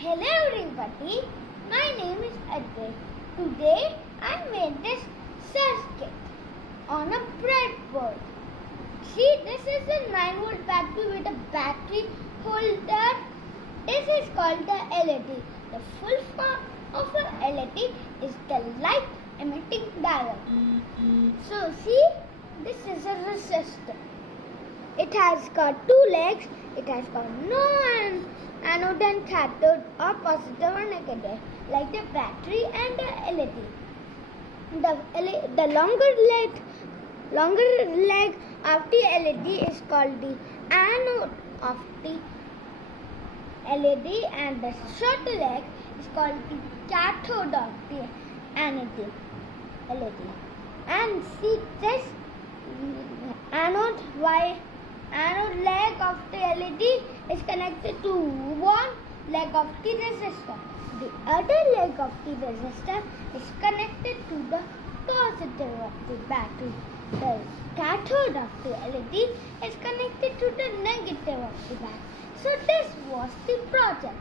Hello everybody, my name is Advay. Today I made this circuit on a breadboard. See, this is a 9-volt battery with a battery holder. This is called the LED. The full form of a LED is the light emitting diode. So see, this is a resistor. It has got two legs. It has got no anode and cathode or positive or negative like the battery and the LED. The longer leg of the LED is called the anode of the LED, and the shorter leg is called the cathode of the LED. And see, this anode leg of the LED is connected to one leg of the resistor. The other leg of the resistor is connected to the positive of the battery. The cathode of the LED is connected to the negative of the battery. So this was the project.